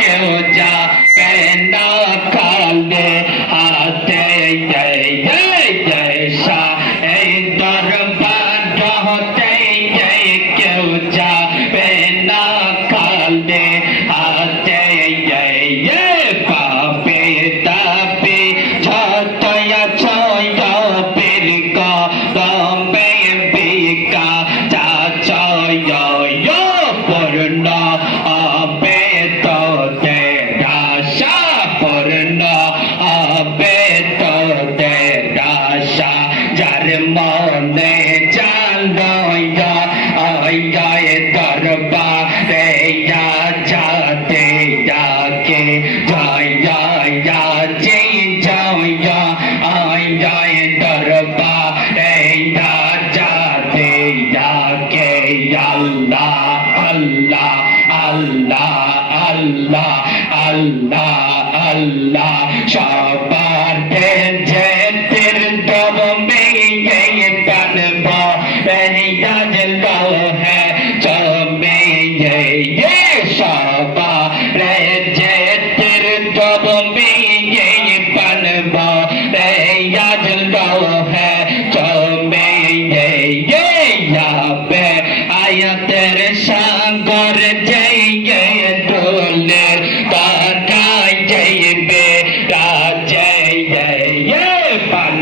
কেউ যার মনে চাল আয় দরবারে যাতে ডাকে। জয় যে জয়া আয় যায় দরবারে যাতে ডাকে। আল্লাহ আল্লাহ আল্লাহ আল্লাহ আল্লাহ আল্লাহ, সবার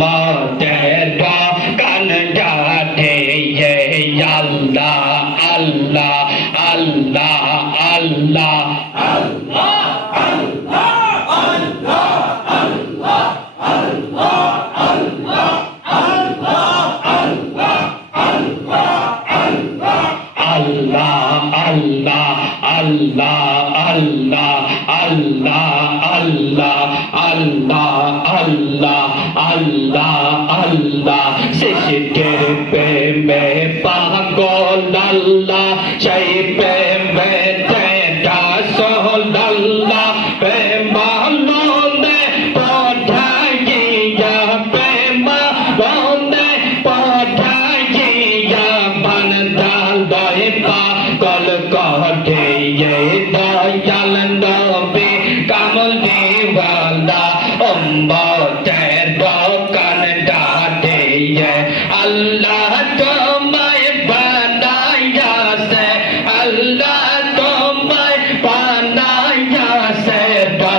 মত হেবা কান ডাটে আল্লাহ আল্লাহ আল্লাহ আল্লাহ Allah, Allah, Allah, Allah, Allah, Allah, Allah. আল্লাহ আল্লাহ শেষে টের প্রেমে পাগল, আল্লাহ, সেই প্রেমে তেটা সহল, আল্লাহ, প্রেম বন্দে পঠাই গিয়া প্রেম বন্দে পঠাই গিয়া ভান দাল দয় পাগল কটে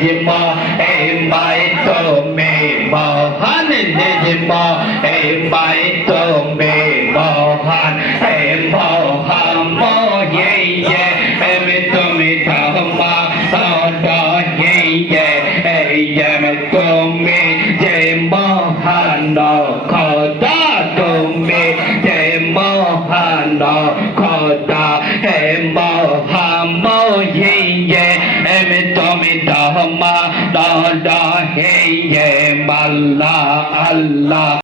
Nijima, Emma Ito Me Mohan, Nijima, Emma Ito Me Mohan, Emma Hamo Ye Ye, Emito Me Tama, Tada Ye Ye, Eyam Ito Me, Jema Hano Ko আল্লাহ